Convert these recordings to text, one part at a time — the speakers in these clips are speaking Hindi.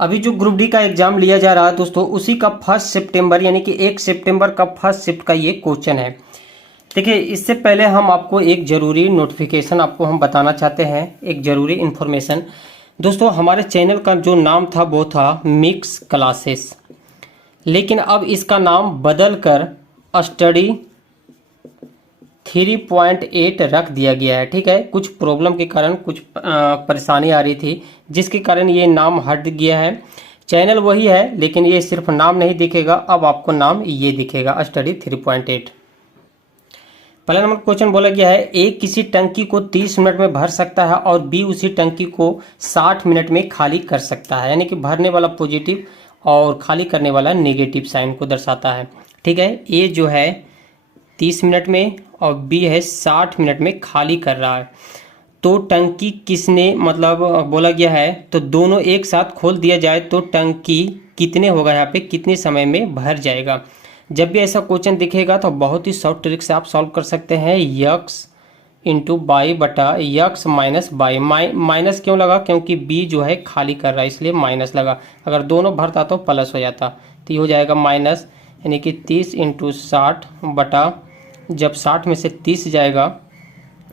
अभी जो ग्रुप डी का एग्जाम लिया जा रहा है दोस्तों, उसी का 1 सितंबर यानी कि 1 सितंबर का फर्स्ट शिफ्ट का ये क्वेश्चन है। देखिए, इससे पहले हम आपको एक ज़रूरी नोटिफिकेशन आपको हम बताना चाहते हैं, एक ज़रूरी इन्फॉर्मेशन। दोस्तों, हमारे चैनल का जो नाम था वो था मिक्स क्लासेस, लेकिन अब इसका नाम बदल कर स्टडी 3.8 रख दिया गया है। ठीक है, कुछ प्रॉब्लम के कारण कुछ परेशानी आ रही थी, जिसके कारण ये नाम हट गया है। चैनल वही है, लेकिन ये सिर्फ नाम नहीं दिखेगा, अब आपको नाम ये दिखेगा स्टडी 3.8। पहला नंबर क्वेश्चन बोला गया है, ए किसी टंकी को 30 मिनट में भर सकता है और बी उसी टंकी को 60 मिनट में खाली कर सकता है। यानी कि भरने वाला पॉजिटिव और खाली करने वाला नेगेटिव साइन को दर्शाता है। ठीक है, ए जो है 30 मिनट में और बी है 60 मिनट में खाली कर रहा है। तो टंकी किसने मतलब बोला गया है, तो दोनों एक साथ खोल दिया जाए तो टंकी कितने होगा, यहाँ पे कितने समय में भर जाएगा। जब भी ऐसा क्वेश्चन दिखेगा तो बहुत ही शॉर्ट ट्रिक से आप सॉल्व कर सकते हैं। यक्स इंटू बाई बटा यक्स माइनस बाई। माइनस क्यों लगा, क्योंकि बी जो है खाली कर रहा है इसलिए माइनस लगा। अगर दोनों भरता तो प्लस हो जाता, तो ये हो जाएगा माइनस, यानी कि 30 इंटू 60 बटा, जब 60 में से 30 जाएगा,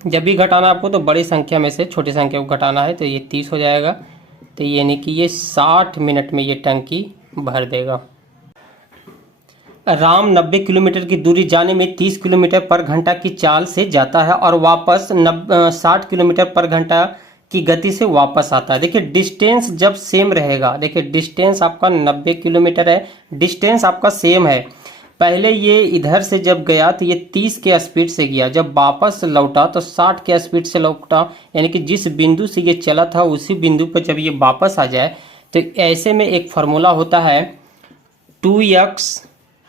जब भी घटाना आपको तो बड़ी संख्या में से छोटी संख्या को घटाना है, तो ये 30 हो जाएगा। तो यानी कि ये 60 मिनट में ये टंकी भर देगा। राम 90 किलोमीटर की दूरी जाने में 30 किलोमीटर पर घंटा की चाल से जाता है और वापस 60 किलोमीटर पर घंटा की गति से वापस आता है। देखिए, डिस्टेंस जब सेम रहेगा, देखिए डिस्टेंस आपका 90 किलोमीटर है, डिस्टेंस आपका सेम है। पहले ये इधर से जब गया तो ये 30 के स्पीड से गया, जब वापस लौटा तो 60 के स्पीड से लौटा। यानी कि जिस बिंदु से ये चला था उसी बिंदु पर जब ये वापस आ जाए, तो ऐसे में एक फार्मूला होता है 2x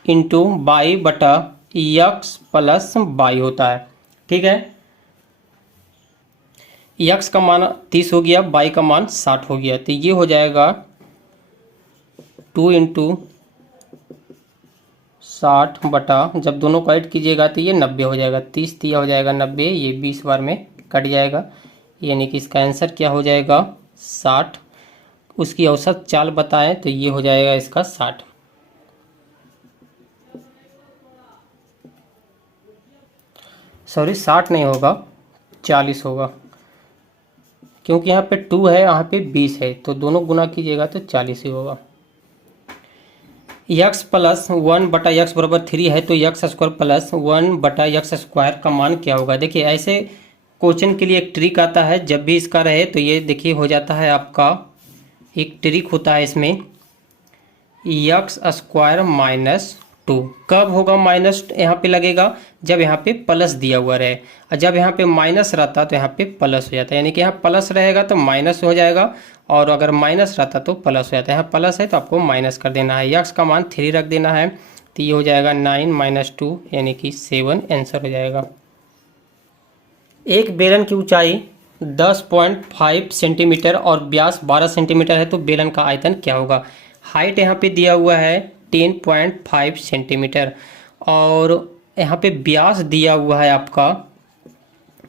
इंटू बाई बटा यक्स प्लस बाई होता है। ठीक है, यक्स का मान 30 हो गया, बाई का मान 60 हो गया, तो ये हो जाएगा 2 इंटू 60 बटा, जब दोनों को ऐड कीजिएगा तो ये 90 हो जाएगा। 30 दिया हो जाएगा 90, ये 20 बार में कट जाएगा, यानी कि इसका आंसर क्या हो जाएगा 60। उसकी औसत चाल बताएं तो ये हो जाएगा इसका 60। सॉरी, 60 नहीं होगा, 40 होगा, क्योंकि यहाँ पे 2 है, यहाँ पे 20 है, तो दोनों गुना कीजिएगा तो 40 ही होगा। यक्स प्लस 1 बटा यक्स बराबर 3 है, तो यक्स स्क्वायर प्लस 1 बटा यक्स स्क्वायर का मान क्या होगा। देखिए, ऐसे क्वेश्चन के लिए एक ट्रिक आता है, जब भी इसका रहे तो ये देखिए हो जाता है आपका, एक ट्रिक होता है इसमें, यक्स स्क्वायर माइनस 2। कब होगा माइनस यहाँ पे लगेगा, जब यहाँ पे प्लस दिया हुआ रहे, और जब यहाँ पे माइनस रहता तो यहाँ पे प्लस हो जाता है। यानी कि यहाँ प्लस रहेगा तो माइनस हो जाएगा, और अगर माइनस रहता तो प्लस हो जाता है। यहाँ प्लस है तो आपको माइनस कर देना है, यक्स का मान 3 रख देना है, तो ये हो जाएगा 9 माइनस 2 यानी कि 7 आंसर हो जाएगा। एक बेलन की ऊंचाई 10.5 सेंटीमीटर और व्यास 12 सेंटीमीटर है, तो बेलन का आयतन क्या होगा। हाइट यहाँ पे दिया हुआ है 10.5 सेंटीमीटर और यहाँ पे व्यास दिया हुआ है आपका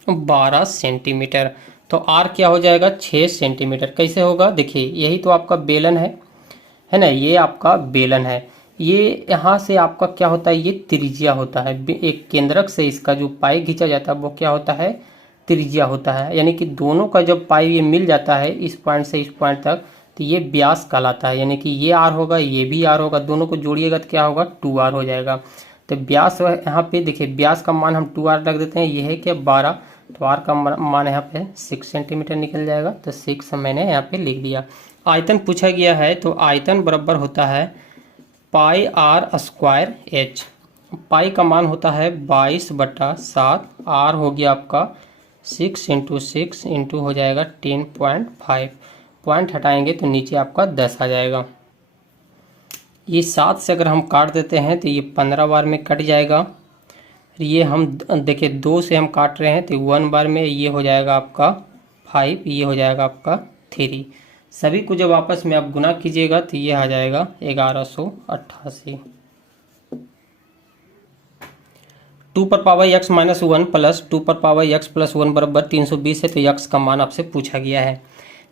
12 सेंटीमीटर, तो आर क्या हो जाएगा 6 सेंटीमीटर। कैसे होगा, देखिए यही तो आपका बेलन है ना, ये आपका बेलन है, ये यहाँ से आपका क्या होता है, ये त्रिज्या होता है। एक केंद्रक से इसका जो पाई खींचा जाता है वो क्या होता है, त्रिज्या होता है। यानी कि दोनों का जब पाई ये मिल जाता है इस पॉइंट से इस पॉइंट तक, तो ये व्यास कहलाता है। यानी कि ये आर होगा, ये भी आर होगा, दोनों को जोड़िएगा तो क्या होगा 2r हो जाएगा। तो व्यास यहाँ पे देखिए, व्यास का मान हम 2r रख देते हैं, ये है क्या 12, तो r का मान यहाँ पे 6 सेंटीमीटर निकल जाएगा, तो 6 मैंने यहाँ पे लिख दिया। आयतन पूछा गया है, तो आयतन बराबर होता है पाई आर स्क्वायर एच। पाई का मान होता है 22 बटा 7, आर हो गया आपका 6 इंटू 6 इंटू हो जाएगा 10.5, पॉइंट हटाएंगे तो नीचे आपका 10 आ जाएगा। ये 7 से अगर हम काट देते हैं तो ये 15 बार में कट जाएगा। ये हम देखिए 2 से हम काट रहे हैं तो 1 बार में ये हो जाएगा आपका 5, ये हो जाएगा आपका 3। सभी को जब आपस में आप गुना कीजिएगा तो ये आ जाएगा 1188। 2 पर पावर x माइनस 1 प्लस 2 पर पावर x प्लस 1 बराबर 320 है, तो x का मान आपसे पूछा गया है।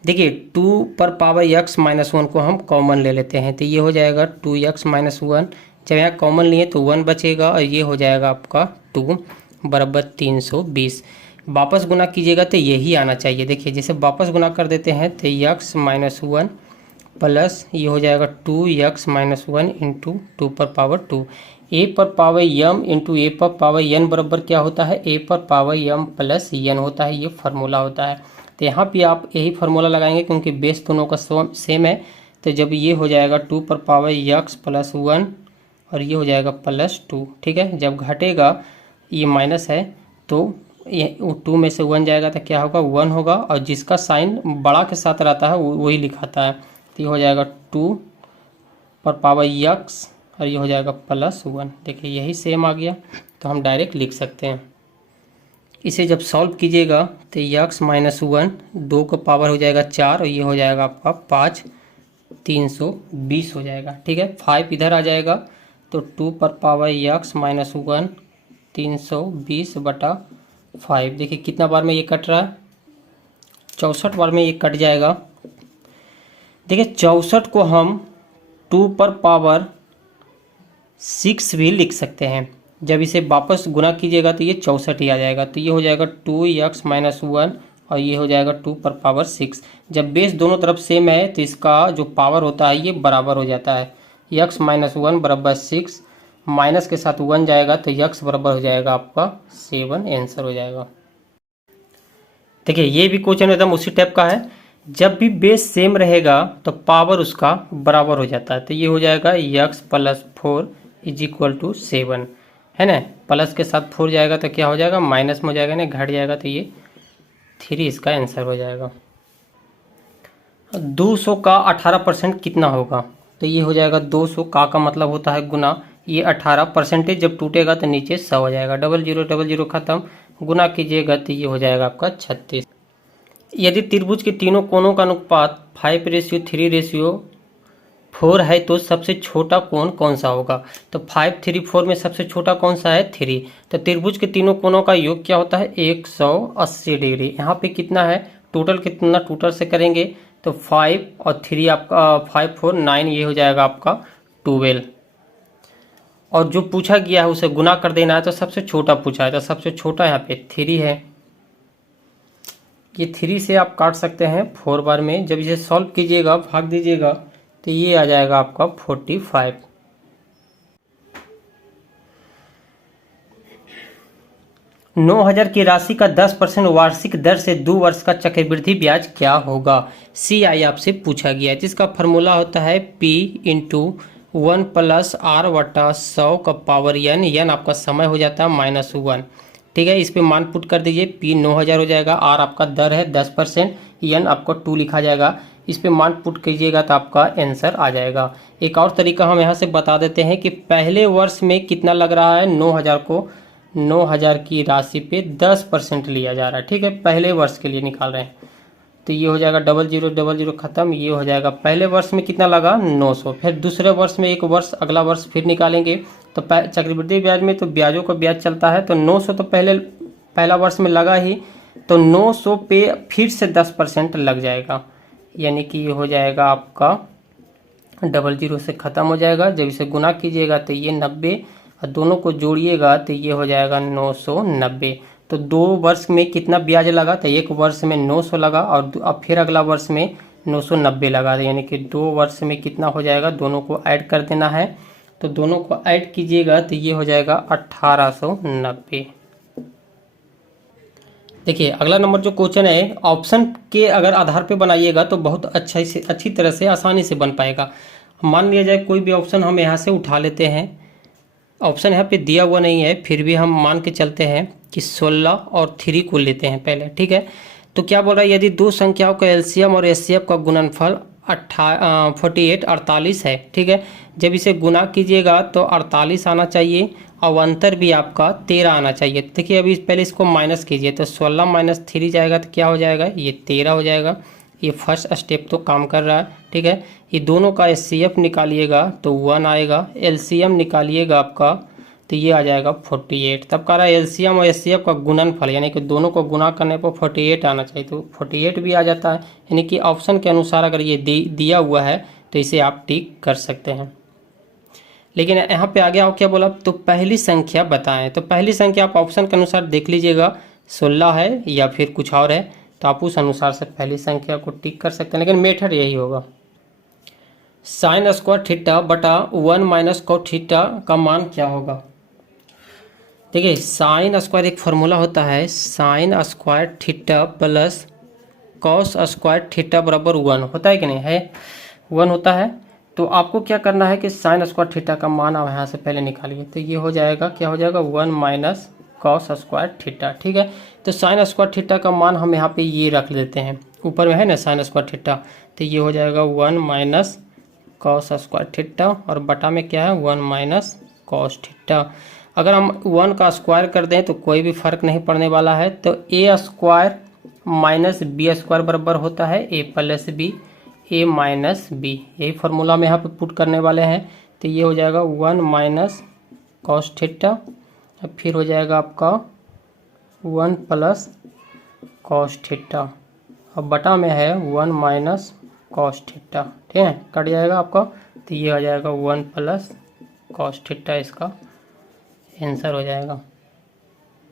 देखिए 2 पर पावर x माइनस 1 को हम कॉमन ले लेते हैं, तो ये हो जाएगा 2x माइनस 1। जब यहाँ कॉमन लिए तो 1 बचेगा और ये हो जाएगा आपका 2 बराबर 320। वापस गुना कीजिएगा तो यही आना चाहिए। देखिए जैसे वापस गुना कर देते हैं तो x माइनस 1 प्लस ये हो जाएगा 2x माइनस 1 इंटू 2 पर पावर 2। a पर पावर m इंटू a पर पावर n बराबर क्या होता है, a पर पावर m प्लस n होता है। ये फार्मूला होता है। तो यहाँ पे आप यही फार्मूला लगाएंगे क्योंकि बेस दोनों का सेम है। तो जब ये हो जाएगा 2 पर पावर x प्लस 1 और ये हो जाएगा प्लस 2, ठीक है। जब घटेगा ये माइनस है तो ये 2 में से 1 जाएगा तो क्या होगा 1 होगा, और जिसका साइन बड़ा के साथ रहता है वही लिखाता है। तो ये हो जाएगा 2 पर पावर x और ये हो जाएगा प्लस 1। देखिए यही सेम आ गया, तो हम डायरेक्ट लिख सकते हैं। इसे जब सॉल्व कीजिएगा तो x माइनस 1 2 का पावर हो जाएगा 4 और ये हो जाएगा आपका 5 320 हो जाएगा, ठीक है। 5 इधर आ जाएगा तो 2 पर पावर x माइनस 1 320 बटा 5। देखिए कितना बार में ये कट रहा है, 64 बार में ये कट जाएगा। देखिए 64 को हम 2 पर पावर 6 भी लिख सकते हैं। जब इसे वापस गुना कीजिएगा तो ये 64 ही आ जाएगा। तो ये हो जाएगा 2x माइनस 1 और ये हो जाएगा 2 पर पावर 6। जब बेस दोनों तरफ सेम है तो इसका जो पावर होता है ये बराबर हो जाता है। x माइनस 1 बराबर 6, माइनस के साथ 1 जाएगा तो x बराबर हो जाएगा आपका 7, आंसर हो जाएगा। देखिए ये भी क्वेश्चन एकदम उसी टाइप का है। जब भी बेस सेम रहेगा तो पावर उसका बराबर हो जाता है। तो ये हो जाएगा x plus 4 is equal to 7, है ना। प्लस के साथ 4 जाएगा तो क्या हो जाएगा माइनस में हो जाएगा ना, घट जाएगा तो ये 3 इसका आंसर हो जाएगा। 200 का 18% कितना होगा, तो ये हो जाएगा 200 का मतलब होता है गुना, ये 18% जब टूटेगा तो नीचे 100 हो जाएगा। 0000 खत्म, गुना कीजिएगा तो ये हो जाएगा आपका 36। यदि त्रिभुज के तीनों कोणों का अनुपात 5:3:4 है तो सबसे छोटा कोण कौन सा होगा। तो 5:3:4 में सबसे छोटा कौन सा है 3। तो त्रिभुज के तीनों कोणों का योग क्या होता है 180 डिग्री। यहाँ पे कितना है टोटल, कितना टोटल से करेंगे तो 5 और 3 आपका 5 4 9, ये हो जाएगा आपका 12। और जो पूछा गया है उसे गुना कर देना है, तो सबसे छोटा पूछा है तो सबसे छोटा यहाँ पे 3 है। ये 3 से आप काट सकते हैं 4 बार में। जब इसे सॉल्व कीजिएगा भाग दीजिएगा तो ये आ जाएगा आपका 45। 9,000 की राशि का 10% वार्षिक दर से 2 वर्ष का चक्रवृद्धि ब्याज क्या होगा। CI आपसे पूछा गया है, जिसका फॉर्मूला होता है P इंटू 1 प्लस R बटा 100 का पावर n आपका समय हो जाता है -1, ठीक है। इस पे मान पुट कर दीजिए, P 9,000 हो जाएगा, R आपका दर है 10%, n आपको 2 लिखा जाएगा। इस पे मान पुट कीजिएगा तो आपका आंसर आ जाएगा। एक और तरीका हम यहाँ से बता देते हैं कि पहले वर्ष में कितना लग रहा है 9,000 को, 9,000 की राशि पे 10% लिया जा रहा है, ठीक है। पहले वर्ष के लिए निकाल रहे हैं तो ये हो जाएगा 0000 खत्म, ये हो जाएगा पहले वर्ष में कितना लगा 900। फिर दूसरे वर्ष में एक वर्ष अगला वर्ष फिर निकालेंगे तो चक्रवृद्धि ब्याज में तो ब्याजों का ब्याज चलता है, तो 900 तो पहला वर्ष में लगा ही, तो 900 पे फिर से 10% लग जाएगा, यानी कि ये हो जाएगा आपका 00 से ख़त्म हो जाएगा। जब इसे गुना कीजिएगा तो ये 90 और दोनों को जोड़िएगा तो ये हो जाएगा 990। तो 2 वर्ष में कितना ब्याज लगा, तो एक वर्ष में 900 लगा और अब फिर अगला वर्ष में 990 लगा, यानी कि 2 वर्ष में कितना हो जाएगा, दोनों को ऐड कर देना है। तो दोनों को ऐड कीजिएगा तो ये हो जाएगा 1890। देखिए अगला नंबर जो क्वेश्चन है ऑप्शन के अगर आधार पे बनाइएगा तो बहुत अच्छी तरह से आसानी से बन पाएगा। मान लिया जाए कोई भी ऑप्शन हम यहाँ से उठा लेते हैं, ऑप्शन यहाँ पे दिया हुआ नहीं है, फिर भी हम मान के चलते हैं कि 16 और 3 को लेते हैं पहले, ठीक है। तो क्या बोल रहा है, यदि दो संख्याओं का एलसीएम और एचसीएफ का गुणनफल 48 है, ठीक है। जब इसे गुना कीजिएगा तो 48 आना चाहिए और अंतर भी आपका 13 आना चाहिए। देखिए अभी पहले इसको माइनस कीजिए तो 16 माइनस 3 जाएगा तो क्या हो जाएगा, ये 13 हो जाएगा। ये फर्स्ट स्टेप तो काम कर रहा है, ठीक है। ये दोनों का एचसीएफ निकालिएगा तो 1 आएगा, एलसीएम निकालिएगा आपका तो ये आ जाएगा 48। तब कह रहा है एलसीएम और एचसीएफ का गुणनफल, यानी कि दोनों को गुना करने पर 48 आना चाहिए, तो 48 भी आ जाता है। यानी कि ऑप्शन के अनुसार अगर ये दिया हुआ है तो इसे आप टिक कर सकते हैं। लेकिन यहाँ पे आगे आओ क्या बोला, तो पहली संख्या बताएं। तो पहली संख्या आप ऑप्शन के अनुसार देख लीजिएगा 16 है या फिर कुछ और है, तो आप उस अनुसार से पहली संख्या को टिक कर सकते हैं, लेकिन मेथड यही होगा। साइन स्क्वायर थीटा बटा 1 माइनस कॉट थीटा का मान क्या होगा। देखिए साइन स्क्वायर एक फॉर्मूला होता है, sine square theta plus cos square theta बराबर 1 होता है कि नहीं है, 1 होता है। तो आपको क्या करना है कि साइन स्क्वायर थीटा का मान आप यहाँ से पहले निकालिए, तो ये हो जाएगा, क्या हो जाएगा, 1 माइनस कॉस स्क्वायर थीटा। ठीक है, तो साइन स्क्वायर थीटा का मान हम यहाँ पे ये रख देते हैं, ऊपर में है ना साइन स्क्वायर थीटा, तो ये हो जाएगा 1 माइनस कॉस स्क्वायर थीटा, और बटा में क्या है 1 माइनस कॉस थीटा। अगर हम 1 का स्क्वायर कर दें तो कोई भी फर्क नहीं पड़ने वाला है, तो ए स्क्वायर माइनस बी स्क्वायर बराबर होता है ए प्लस बी, ए माइनस बी, यही फार्मूला में यहाँ पे पुट करने वाले हैं। तो ये हो जाएगा 1 माइनस कॉस थीटा, अब फिर हो जाएगा आपका 1 प्लस कॉस थीटा, अब बटा में है 1 माइनस कॉस थीटा। ठीक है, कट जाएगा आपका, तो ये हो जाएगा 1 प्लस कॉस थीटा, इसका आंसर हो जाएगा।